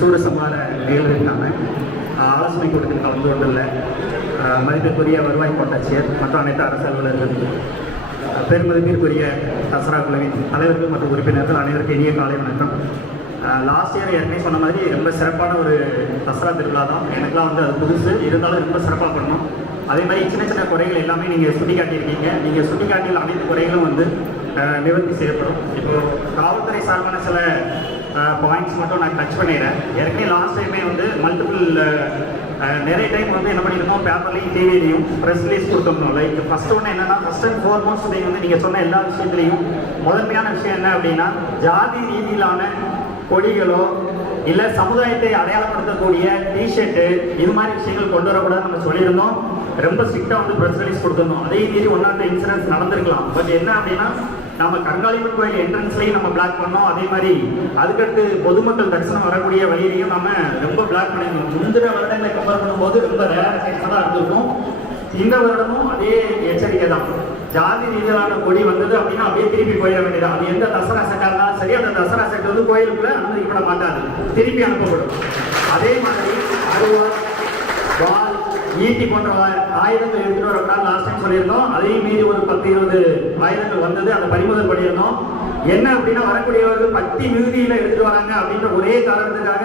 சூரசம்மார நிகழ்விற்கான ஆலோசனை கூட்டத்தில் கலந்து கொண்டுள்ள மதிப்பிற்குரிய வருவாய் கோட்டாட்சியர் மற்றும் அனைத்து அரசு அலுவலர்கள், பெருமதிப்பிற்குரிய தசரா குழுவின் தலைவர்கள் மற்றும் உறுப்பினர்கள் அனைவருக்கும் இனிய காலை வணக்கம். லாஸ்ட் இயர் ஏற்கனவே சொன்ன மாதிரி ரொம்ப சிறப்பான ஒரு தசரா திருவிழா தான். எனக்குலாம் வந்து அது புதுசு, இருந்தாலும் ரொம்ப சிறப்பாக பண்ணணும். அதே மாதிரி சின்ன சின்ன குறைகள் எல்லாமே நீங்கள் சுட்டி காட்டியிருக்கீங்க. நீங்கள் சுட்டி காட்டிய அனைத்து குறைகளும் வந்து நிவர்த்தி செய்யப்படும். இப்போது காவல்துறை சார்பான சில பாயிண்ட்ஸ் மட்டும் நான் டச் பண்ணிடுறேன். ஏற்கனவே லாஸ்ட் டைமே வந்து மல்டிபிள் நிறைய டைம் வந்து என்ன பண்ணியிருந்தோம், பேப்பர்லையும் டிவிலையும் ப்ரெஸ் ரிலீஸ் கொடுத்துருந்தோம். லைக் ஃபஸ்ட்டு ஒன்று என்னென்னா, ஃபஸ்ட் அண்ட் ஃபோர்மோஸ்ட் வந்து நீங்கள் சொன்ன எல்லா விஷயத்துலையும் முதன்மையான விஷயம் என்ன அப்படின்னா, ஜாதி ரீதியிலான கொடிகளோ இல்லை சமுதாயத்தை அடையாளப்படுத்தக்கூடிய டிஷர்ட்டு இது மாதிரி விஷயங்கள் கொண்டு வரக்கூடாது நம்ம சொல்லியிருந்தோம். ரொம்ப ஸ்ட்ரிக்டாக வந்து ப்ரெஸ் ரிலீஸ் கொடுத்துருந்தோம். அதே மீறி ஒன் ஆஃப் த இன்சிடென்ட்ஸ் நடந்திருக்கலாம். பட் என்ன அப்படின்னா, நம்ம கங்காளியம்மன் கோயில் என்ட்ரன்ஸ்லையும் நம்ம பிளாக் பண்ணோம். அதே மாதிரி அதுக்கடுத்து பொதுமக்கள் தரிசனம் வரக்கூடிய வழியிலையும் நம்ம ரொம்ப பிளாக் பண்ணியிருந்தோம். முந்தின வருடங்களை கம்பேர் பண்ணும்போது ரொம்ப ரேர் கேஸாக தான் இருந்திருக்கும். இந்த வருடமும் அதே எச்சரிக்கை தான். ஜாதி ரீதியிலான கொடி வந்தது அப்படின்னா அப்படியே திருப்பி போயிட வேண்டியது. அது எந்த தசரா செட்டாக இருந்தாலும் சரி, அந்த தசரா செட் வந்து கோயிலுக்குள்ள அனுமதிக்கப்பட மாட்டாது, திருப்பி அனுப்பப்படும். அதே மாதிரி அருவாள், வால், ஈட்டி போன்ற ஆயுதங்கள் எடுத்துட்டு வரக்கூடாது லாஸ்ட் டைம் சொல்லியிருந்தோம். அதையும் மீறி ஒரு 10-20 ஆயுதங்கள் வந்தது, அதை பறிமுதல் பண்ணியிருந்தோம். என்ன அப்படின்னா, வரக்கூடியவர்கள் பட்டி மிகுதியில் எடுத்துட்டு வராங்க அப்படின்ற ஒரே காரணத்துக்காக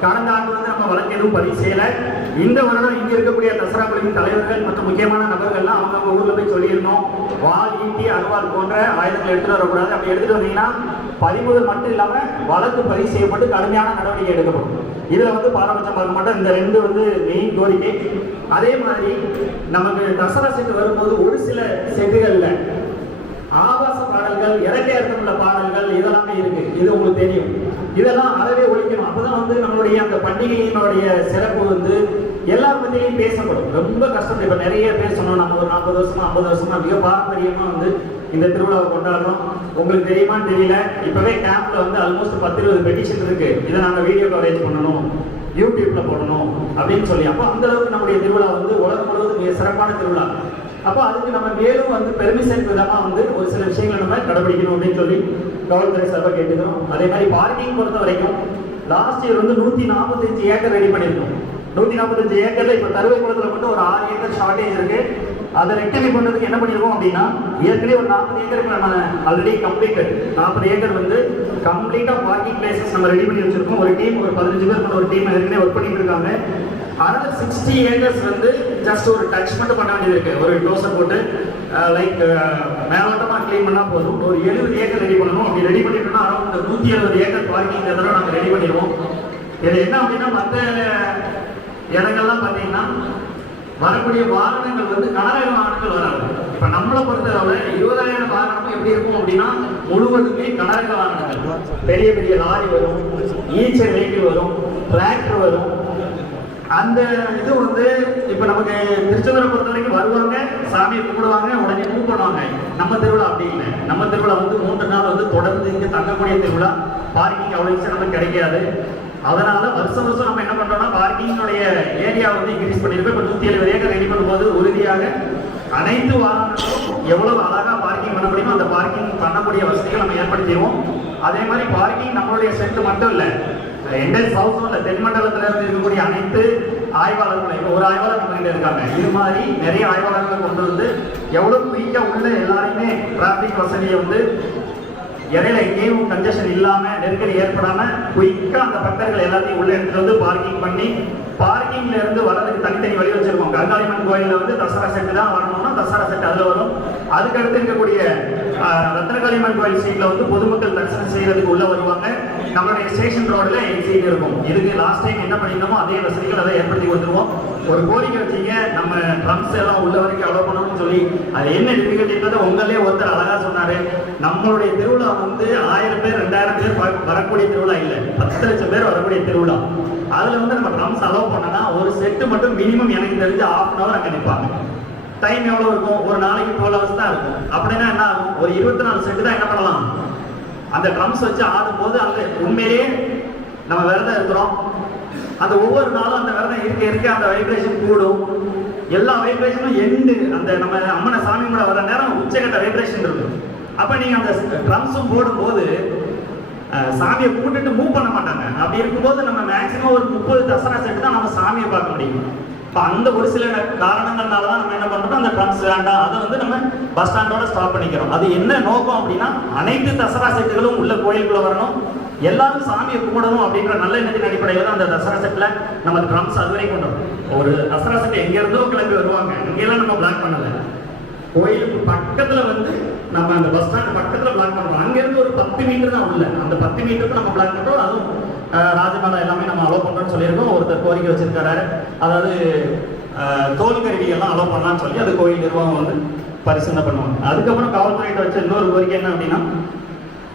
கடந்த ஆண்டு வந்து நம்ம வழக்கு எதுவும் பதிவு செய்யலை. இந்த வருடம் இங்கே இருக்கக்கூடிய தசரா குழுவின் தலைவர்கள் மற்றும் முக்கியமான நபர்கள்லாம் அவங்க ஊரில் போய் சொல்லியிருந்தோம், வால், ஈட்டி, அருவாள் போன்ற ஆயுதங்கள் எடுத்துட்டு வரக்கூடாது. அப்படி எடுத்துட்டு வந்தீங்கன்னா பறிமுதல் மட்டும் இல்லாமல் வழக்கு பதிவு செய்யப்பட்டு கடுமையான நடவடிக்கை எடுக்கப்படும். இதில் வந்து பாரபட்சம் பார்க்க மாட்டோம். இந்த ரெண்டு வந்து மெயின் கோரிக்கை. அதே மாதிரி நமக்கு தசரா செட்டு வரும்போது ஒரு சில செட்டுகளில் ஆபாச பாடல்கள், இரட்டை அர்த்தமுள்ள பாடல்கள் இதெல்லாமே இருக்கு. இது உங்களுக்கு தெரியும். இதெல்லாம் அறவே ஒழிக்கணும். அப்பதான் வந்து நம்மளுடைய அந்த பண்டிகையினுடைய சிறப்பு வந்து எல்லார் பத்தியும் பேசப்படும். ரொம்ப கஷ்டம். இப்ப நிறைய பேர் சொன்னோம், நம்ம ஒரு 40 வருஷமா 50 வருஷமா மிக பாரம்பரியமா வந்து இந்த திருவிழாவை கொண்டாடுறோம். உங்களுக்கு தெரியுமான்னு தெரியல, இப்பவே கேம்ப்ல வந்து ஆல்மோஸ்ட் 10-20 பெட்டிஷன் இருக்கு. இதை நாங்க வீடியோ கவரேஜ் பண்ணணும், யூடியூப்ல போடணும் அப்படின்னு சொல்லி. அப்போ அந்த அளவுக்கு நம்முடைய திருவிழா வந்து உலகம் முழுவதும் மிக சிறப்பான திருவிழா. அப்போ அதுக்கு நம்ம மேலும் வந்து பெருமை சேர்க்கும் விதமாக வந்து ஒரு சில விஷயங்களை நம்ம கடைபிடிக்கணும் அப்படின்னு சொல்லி காவல்துறை சார்பாக கேட்டுக்கிறோம். அதே மாதிரி பார்க்கிங் பொறுத்த வரைக்கும் லாஸ்ட் இயர் வந்து 145 ஏக்கர் ரெடி பண்ணியிருக்கோம். 145 ஏக்கர்ல இப்போ தருவை குளத்தில் மட்டும் ஒரு 6 ஏக்கர் ஷார்டேஜ் இருக்கு. அதை ரெக்டிஃபை பண்ணுறதுக்கு என்ன பண்ணியிருக்கோம் அப்படின்னா, ஏற்கனவே ஒரு 40 ஏக்கருக்கு நம்ம ஆல்ரெடி கம்ப்ளீட்டட் 40 ஏக்கர் வந்து கம்ப்ளீட்டாக பார்க்கிங் பிளேசஸ் நம்ம ரெடி பண்ணி வச்சிருக்கோம். ஒரு டீம், ஒரு 15 பேர் கொண்ட ஒரு டீம் ஏற்கனவே ஒர்க் பண்ணிட்டு இருக்காங்க. அதனால 60 ஏக்கர்ஸ் வந்து ஜஸ்ட் ஒரு டச் மட்டும் பண்ண வேண்டியது இருக்கு. ஒரு டோசர் போட்டு லைக் மேலோட்டமாக க்ளீன் பண்ணால் போதும். ஒரு 70 ஏக்கர் ரெடி பண்ணணும். அப்படி ரெடி பண்ணிட்டோம்னா அரௌண்ட் 170 ஏக்கர் பார்க்கிங் தடவை நம்ம ரெடி பண்ணிடுவோம். இது என்ன அப்படின்னா, மற்ற இடங்கள்லாம் பார்த்தீங்கன்னா வரக்கூடிய வாகனங்கள் வந்து கனரக வாகனங்கள் வராது. இப்போ நம்மளை பொறுத்தவரை 20,000 வாகனமும் எப்படி இருக்கும் அப்படின்னா, முழுவதுமே கனரக வாகனங்கள். பெரிய பெரிய லாரி வரும், ஈச்சர் வெஹிக்கிள் வரும், டிராக்டர் வரும். அந்த இது வந்து இப்போ நமக்கு திருச்செந்தூரை பொறுத்த வரைக்கும் வருவாங்க, சாமியை கும்பிடுவாங்க, உடனே மூவ் பண்ணுவாங்க. நம்ம திருவிழா அப்படி இல்லை. நம்ம திருவிழா வந்து 3 நாள் வந்து தொடர்ந்து இங்கே தங்கக்கூடிய திருவிழா. பார்க்கிங் அவ்வளோ ஈஸியாக நமக்கு கிடைக்காது. அதனால வருஷம் நம்ம என்ன பண்றோம்னா, பார்க்கிங்குடைய ஏரியா வந்து இன்க்ரீஸ் பண்ணிருக்கோம். இப்போ 170 ஏக்கர் ரெடி பண்ணும்போது உறுதியாக அனைத்து வாகனங்களும் எவ்வளவு அழகா பார்க்கிங் பண்ண முடியுமோ அந்த பார்க்கிங் பண்ணக்கூடிய வசதிகள் நம்ம ஏற்படுத்திடுவோம். அதே மாதிரி பார்க்கிங் நம்மளுடைய செட்டு மட்டும் இல்லை, என்டையர் சவுத் ஜோன்ல தென்மண்டலத்தில் இருந்து இருக்கக்கூடிய அனைத்து ஆய்வாளர்கள், இப்போ ஒரு ஆய்வாளர் நம்ம கிட்ட இருக்காங்க. இது மாதிரி நிறைய ஆய்வாளர்களை கொண்டு வந்து எவ்வளவு குயிக்கா உள்ள எல்லாருமே டிராபிக் வசதியை வந்து இடையில எங்கேயும் கன்ஜெஷன் இல்லாம, நெருக்கடி ஏற்படாம குயிக்கா அந்த பக்தர்கள் எல்லாத்தையும் உள்ள எடுத்துட்டு வந்து பார்க்கிங் பண்ணி, பார்க்கிங்ல இருந்து வர்றதுக்கு தனித்தனி வழி வச்சிருக்கோம். கங்காளியம்மன் கோயில வந்து தசரா செட்டு தான் வரணும்னா தசரா செட்டு அதுல வரும். அதுக்கடுத்து இருக்கக்கூடிய ரத்னகாளியம்மன் கோயில் சீட்ல வந்து பொதுமக்கள் தரிசனம் செய்யறதுக்கு உள்ள வருவாங்க. நம்மளுடைய ஸ்டேஷன் ரோடுல எக்ஸிட் இருக்கும். இதுக்கு லாஸ்ட் டைம் என்ன பண்ணிருந்தோமோ அதே வசதிகள் அதை ஏற்படுத்தி கொடுத்துருவோம். ஒரு கோரிக்கை வச்சீங்க, நம்ம ட்ரம்ஸ் எல்லாம் உள்ள வரைக்கும் அலோவ் பண்ணணும்னு சொல்லி. அது என்ன டிஃபிகல்ட்டின்றதை உங்களே ஒருத்தர் அழகா சொன்னாரு. நம்மளுடைய திருவிழா வந்து 1000 பேர் 2000 பேர் வரக்கூடிய திருவிழா இல்லை, 10 லட்சம் பேர் வரக்கூடிய திருவிழா. அதுல வந்து நம்ம ட்ரம்ஸ் அலோவ் பண்ணனா ஒரு செட்டு மட்டும் மினிமம் எனக்கு தெரிஞ்சு 1/2 hour அங்கே நிற்பாங்க. டைம் எவ்வளவு இருக்கும்? ஒரு நாளைக்கு 12 hours தான் இருக்கும். அப்படின்னா என்ன ஆகும்? ஒரு 24 செட்டு தான் என்ன பண்ணலாம், அந்த ட்ரம்ஸ் வச்சு ஆடும்போது அங்கே உண்மையிலேயே நம்ம விரதம் இருக்கிறோம். அந்த ஒவ்வொரு நாளும் அந்த விரதம் இருக்க அந்த வைப்ரேஷன் கூடும். எல்லா வைப்ரேஷனும் எண்டு அந்த நம்ம அம்மனை சாமி கூட வர நேரம் உச்சகட்ட வைப்ரேஷன் இருக்கும். அப்போ நீங்கள் அந்த ட்ரம்ஸும் போடும்போது சாமியை கும்பிட்டுட்டு மூவ் பண்ண மாட்டாங்க. அப்படி இருக்கும்போது நம்ம மேக்ஸிமம் ஒரு 30 தசரா செட்டு தான் நம்ம சாமியை பார்க்க முடியும். இப்போ அந்த ஒரு சில காரணங்கள்னால தான் நம்ம என்ன பண்ணுறோம், அந்த ட்ரம்ஸ் வேண்டாம் அதை வந்து நம்ம பஸ் ஸ்டாண்டோட ஸ்டாப் பண்ணிக்கிறோம். அது என்ன நோக்கம் அப்படின்னா, அனைத்து தசரா செட்டுகளும் உள்ள கோயிலுக்குள்ள வரணும், எல்லாரும் சாமியை கும்பிடணும் அப்படின்ற நல்ல எண்ணத்தின் அடிப்படையில் தான் அந்த தசரா செட்டில் நம்ம ட்ரம்ஸ் அதுவரை கொண்டு வரும். ஒரு தசரா செட்டு எங்கேருந்தோ கிளம்பி வருவாங்க, இங்கெல்லாம் நம்ம பிளாக் பண்ணலை. கோயிலுக்கு பக்கத்தில் வந்து நம்ம அந்த பஸ் ஸ்டாண்ட் பக்கத்தில் பிளாக் பண்ணுறோம். அங்கேருந்து ஒரு 10 மீட்டர் தான் உள்ள, அந்த 10 மீட்டருக்கு நம்ம பிளாக் பண்ணுறோம். அதுவும் ராஜமாலா எல்லாமே நம்ம அலோவ் பண்ணுறோம்னு சொல்லியிருக்கோம். ஒருத்தர் கோரிக்கை வச்சிருக்காரு, அதாவது தோல் கருவிகள்லாம் அலோவ் பண்ணலான்னு சொல்லி அது கோயில் நிர்வாகம் வந்து பரிசீலனை பண்ணுவாங்க. அதுக்கப்புறம் காவல்துறையிட்ட வச்ச இன்னொரு கோரிக்கை என்ன அப்படின்னா,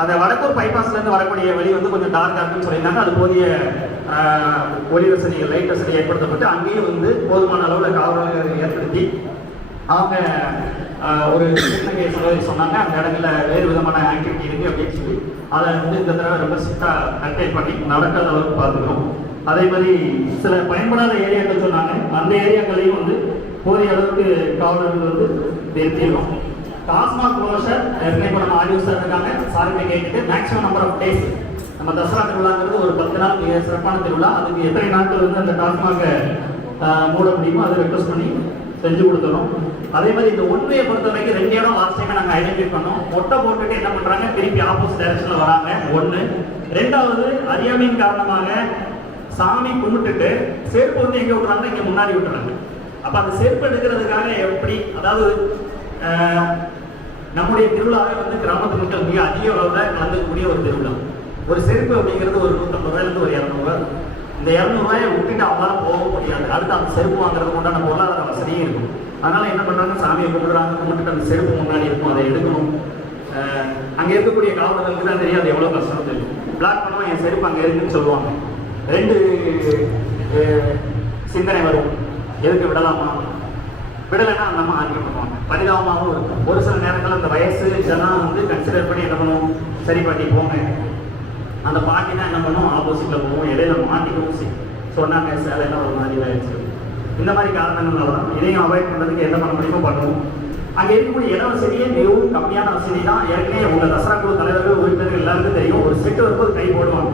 அந்த வடக்கூர் பைபாஸ்லேருந்து வரக்கூடிய வழி வந்து கொஞ்சம் டார்க்காக இருக்குன்னு சொல்லியிருந்தாங்க. அது போதிய ஒளி வசதிகள், லைட் வசதி ஏற்படுத்தப்பட்டு அங்கேயும் வந்து போதுமான அளவில் காவலர்கள் ஏற்படுத்தி அவங்க ஒரு சின்ன கேஸ் சொன்னாங்க. அந்த இடத்துல வேறு விதமான ஆக்டிவிட்டி இருக்குது அப்படின்னு சொல்லி அதை வந்து இந்த தடவை ரொம்ப ஸ்ட்ரிக்டாக கண்டெயின் பண்ணி நடக்காத அளவுக்கு பார்த்துக்கிறோம். அதே மாதிரி சில பயன்படாத ஏரியாக்கள் சொன்னாங்க, அந்த ஏரியாக்களையும் வந்து போதிய அளவுக்கு காவலர்கள் வந்து நிறுத்திடுவோம். டாஸ்மாக் க்ளோஷர் ஏற்கனவே இப்போ நம்ம ஆடியோ சார் இருக்காங்க, சார்கிட்ட கேட்டுட்டு மேக்ஸிமம் நம்பர் ஆஃப் டேஸ் நம்ம தசரா திருவிழாங்கிறது ஒரு 10 நாள் மிக சிறப்பான திருவிழா. அதுக்கு எத்தனை நாட்கள் வந்து அந்த டாஸ்மாகை மூட முடியுமோ அதை ரெக்வஸ்ட் பண்ணி செஞ்சு கொடுத்துடும். அதே மாதிரி இந்த ஒன்றையை பொறுத்த வரைக்கும் 2 இடம் லாஸ்ட் டைம் நாங்கள் ஐடென்டிஃபை பண்ணோம். மொட்டை போட்டுட்டு என்ன பண்ணுறாங்க, திருப்பி ஆப்போசிட் டைரக்ஷனில் வராங்க. 1. 2வது அறியாமையின் காரணமாக சாமி கும்பிட்டுட்டு செருப்பு வந்து எங்கே விட்டுறாங்க, இங்கே முன்னாடி விட்டுறாங்க. அப்போ அந்த செருப்பு எடுக்கிறதுக்காக எப்படி, அதாவது நம்முடைய திருவிழாவை வந்து கிராமத்து மக்கள் மிக அதிக அளவில் கலந்துக்கக்கூடிய ஒரு திருவிழா. ஒரு செருப்பு அப்படிங்கிறது ஒரு 150 ரூபாயிலிருந்து ஒரு 200 ரூபாய். இந்த 200 ரூபாயை விட்டுட்டு அவங்களால போக முடியாது. அடுத்து அந்த செருப்பு வாங்குறதுக்கு உண்டான பொருளாதார வசதியும் இருக்கும். அதனால என்ன பண்ணுறாங்க, சாமியை கும்பிடுறாங்க, கும்பிட்டுட்டு அந்த செருப்பு முன்னாடி இருக்கும், அதை எடுக்கணும். அங்கே இருக்கக்கூடிய காவலர்களுக்கு தான் தெரியும் அது எவ்வளோ கஷ்டம் தெரியும். பிளாக் பண்ணுவோம், என் செருப்பு அங்கே இருக்குன்னு சொல்லுவாங்க. 2 சிந்தனை வரும், எதுக்கு விடலாமா, விடலைன்னா நம்ம ஆர்கியூ பண்ணுவாங்க. பரிதாபமாகவும் இருக்கும். ஒரு சில நேரங்கள் அந்த வயசு ஜனம் வந்து கன்சிடர் பண்ணி என்ன பண்ணுவோம், சரி பாட்டி போங்க. அந்த பாட்டி தான் என்ன பண்ணுவோம், ஆப்போசிட்டில் போவோம், இடையில மாட்டிக்கவும் சொன்னாங்க சார் எல்லாம் ஒரு மாதிரி ஆயிடுச்சு. இந்த மாதிரி காரணங்கள்னால தான் இதையும் அவாய்ட் பண்ணுறதுக்கு என்ன பண்ண முடியுமோ பண்ணுவோம். அங்கே இருக்கக்கூடிய இட வசதியே மிகவும் கம்மியான வசதி தான். ஏற்கனவே உங்கள் தசரா குழு தலைவர்கள் உறுப்பினர்கள் எல்லாருக்கும் தெரியும், ஒரு செட்டு வரும்போது கை போடுவாங்க.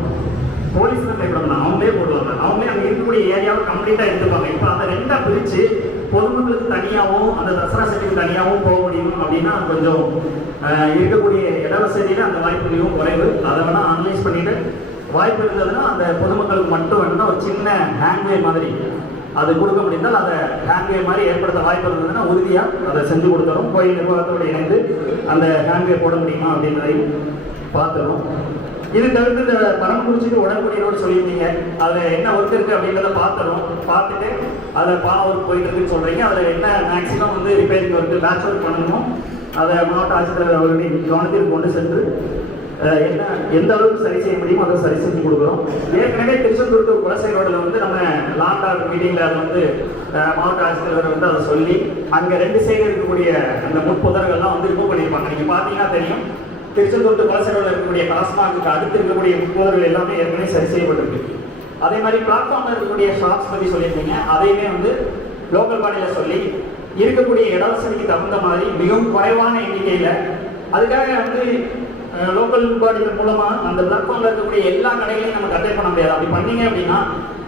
போலீஸ் தான் கை போடணும், அவங்களே போடுவாங்க. அவங்களே அங்கே இருக்கக்கூடிய ஏரியாவை கம்ப்ளீட்டாக எடுத்துப்பாங்க. இப்போ அதை 2ஆக பிரித்து பொதுமக்களுக்கு தனியாகவும் அந்த தசரா செட்டுக்கு தனியாகவும் போக முடியும் அப்படின்னா கொஞ்சம் இருக்கக்கூடிய இட வசதியில் அந்த வாய்ப்பு மிகவும் குறைவு. அதை வேணால் அனலைஸ் பண்ணிட்டு வாய்ப்பு இருந்ததுன்னா அந்த பொதுமக்களுக்கு மட்டும் வேணும்னா ஒரு சின்ன ஹேண்ட்வே மாதிரி அது கொடுக்க முடிந்தால் அதை ஹேண்ட்வே மாதிரி ஏற்படுத்த வாய்ப்பு இருந்ததுன்னா உறுதியாக அதை செஞ்சு கொடுத்துரும். கோயில் நிர்வாகத்தோடு இணைந்து அந்த ஹேண்ட்வே போட முடியுமா அப்படின்றதையும் பார்த்துருவோம். இது தவிர்த்து இந்த பரமக்குறிச்சிக்கு உடன்குடியோடு சொல்லியிருந்தீங்க, அதில் என்ன ஒர்க் இருக்குது அப்படின்றத பார்த்துட்டு அதில் ஒர்க் போயிட்டு இருக்குன்னு சொல்கிறீங்க. அதில் என்ன மேக்ஸிமம் வந்து ரிப்பேரிங் ஒர்க்கு, பேட்ச் ஒர்க் பண்ணணும், அதை மாவட்ட ஆட்சித்தலைவர் அவர்களின் கவனத்தில் கொண்டு சென்று என்ன எந்த அளவுக்கு சரி செய்ய முடியுமோ அதை சரி செஞ்சு கொடுக்குறோம். ஏற்கனவே திருச்செந்தூர் டு குலசை ரோடில் வந்து நம்ம லாண்ட் ஆர்டர் மீட்டிங்கில் அதை வந்து மாவட்ட ஆட்சித்தலைவர் வந்து அதை சொல்லி அங்கே 2 சைடு இருக்கக்கூடிய அந்த முட்புதர்கள்லாம் வந்து ரிமூவ் பண்ணியிருப்பாங்க. நீங்கள் பார்த்தீங்கன்னா தெரியும், திருச்செந்தூர் டு குலசை ரோடில் இருக்கக்கூடிய டாஸ்மாக்கு அடுத்து இருக்கக்கூடிய முட்புதர்கள் எல்லாமே ஏற்கனவே சரி செய்யப்பட்டிருக்கு. அதே மாதிரி பிளாட்ஃபார்மில் இருக்கக்கூடிய ஷாப்ஸ் பற்றி சொல்லியிருந்தீங்க, அதையுமே வந்து லோக்கல் பாடியில் சொல்லி இருக்கக்கூடிய இட வசதிக்கு தகுந்த மாதிரி மிகவும் குறைவான எண்ணிக்கையில் அதுக்காக வந்து லோக்கல் பாடிகள் மூலமாக அந்த பிளாட்ஃபார்மில் இருக்கக்கூடிய எல்லா கடைகளையும் நம்ம கட்டை பண்ண முடியாது. அப்படி பண்ணீங்க அப்படின்னா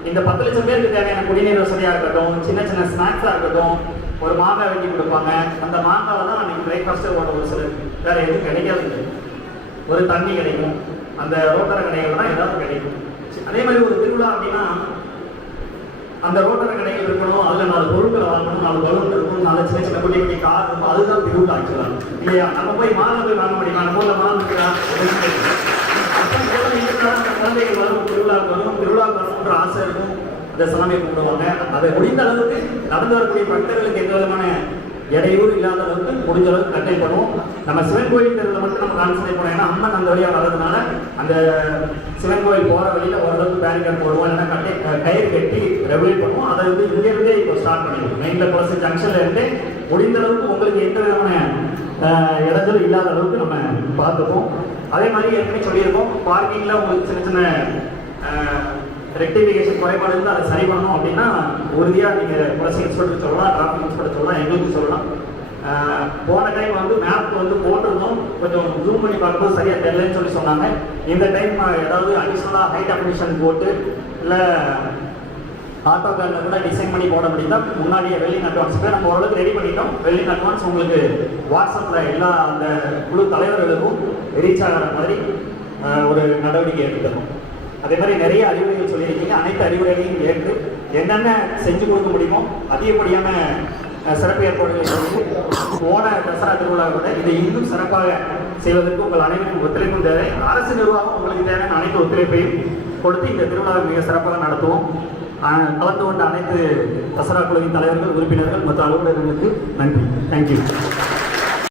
இந்த 10 லட்சம் பேருக்கு தேவையான குடிநீர் வசதியாக இருக்கட்டும், சின்ன சின்ன ஸ்நாக்ஸாக இருக்கட்டும், ஒரு மாங்காய் வெட்டி கொடுப்பாங்க. அந்த மாங்காவை தான் அன்றைக்கி பிரேக்ஃபாஸ்ட்டு ஒரு சில வேறு எதுவும் கிடைக்காது. ஒரு தண்ணி கிடைக்கும், அந்த ரோட்டர கடைகள் தான் ஏதாவது கிடைக்கும். அதே மாதிரி ஒரு திருவிழா அப்படின்னா அந்த ரோட்டர கடைகள் இருக்கணும், அதில் 4 பொருட்களை வாங்கணும், 4 பலூன் இருக்கணும், 4 சின்ன சின்ன குட்டி குட்டி கார் இருக்கும். அதுதான் திருவிழா ஆக்சுவலாக இல்லையா? நம்ம போய் மாலை போய் வாங்க முடியுமா? நம்ம ஊரில் மாலை இருக்குதா? குழந்தைகள் வரும், திருவிழாவுக்கு வரும், திருவிழாவுக்கு வரணுன்ற ஆசை இருக்கும், அந்த சாமியை கும்பிடுவாங்க. அதை முடிந்த அளவுக்கு நடந்து வரக்கூடிய பக்தர்களுக்கு எந்த விதமான இடையூறு இல்லாத அளவுக்கு முடிஞ்ச அளவுக்கு கட்டை பண்ணுவோம். நம்ம சிவன் கோயில் தெருவில் மட்டும் நம்ம கான்சன்ட்ரேட் பண்ணோம். ஏன்னா அம்மன் அந்த வழியாக வர்றதுனால அந்த சிவன் கோயில் போகிற வழியில் ஓரளவுக்கு பேரிகேட் போடுவோம், இல்லைன்னா கயிறு கட்டி ரெகுலேட் பண்ணுவோம். அதை வந்து இங்கேருந்தே இப்போ ஸ்டார்ட் பண்ணிடுவோம். மெயினில் குளசி ஜங்ஷனில் இருந்தே முடிந்த அளவுக்கு உங்களுக்கு எந்த விதமான இடைஞ்சல் இல்லாத அளவுக்கு நம்ம பார்த்துப்போம். அதே மாதிரி ஏற்கனவே சொல்லியிருக்கோம், பார்க்கிங்கில் உங்களுக்கு சின்ன சின்ன ரெக்டிஃபிகேஷன் குறைபாடு இருந்து அதை சரி பண்ணணும் அப்படின்னா உறுதியாக நீங்கள் குளசி இன்ஸ்பெக்டர் சொல்லலாம், டிராஃபிக் இன்ஸ்பெக்டர் சொல்லலாம், எங்களுக்கு சொல்லலாம். போன டைம் வந்து மேப் வந்து போட்டிருந்தோம், கொஞ்சம் ஜூம் பண்ணி பார்க்கும்போது சரியாக தெரியலன்னு சொல்லி சொன்னாங்க. இந்த டைம் ஏதாவது அடிஷ்னலாக ஹை டெஃபினிஷன் போட்டு இல்லை ஆட்டோகாரில் கூட டிசைன் பண்ணி போட முடியுதா முன்னாடியே வெல்லிங் அட்வான்ஸுக்கு நம்ம ஓரளவுக்கு ரெடி பண்ணிட்டோம். வெல்லிங் அட்வான்ஸ் உங்களுக்கு வாட்ஸ்அப்பில் எல்லா அந்த குழு தலைவர்களுக்கும் ரீச் ஆகிற மாதிரி ஒரு நடவடிக்கை எடுத்துக்கணும். அதே மாதிரி நிறைய அறிவுரைகள் சொல்லியிருக்கீங்க. அனைத்து அறிவுரைகளையும் ஏற்று என்னென்ன செஞ்சு கொடுக்க முடியுமோ அதிகப்படியான சிறப்பு ஏற்பாடுகளை செய்து போன தசரா திருவிழா கூட இதை இன்னும் சிறப்பாக செய்வதற்கு உங்கள் அனைவருக்கும் ஒத்துழைப்பும் தேவை. அரசு நிர்வாகம் உங்களுக்கு தேவையான அனைத்து ஒத்துழைப்பையும் கொடுத்து இந்த திருவிழாவை மிக சிறப்பாக நடத்துவோம். கலந்து கொண்ட அனைத்து தசரா குழுவின் தலைவர்கள், உறுப்பினர்கள் மற்றும் அலுவலர்களுக்கு நன்றி. தேங்க்யூ.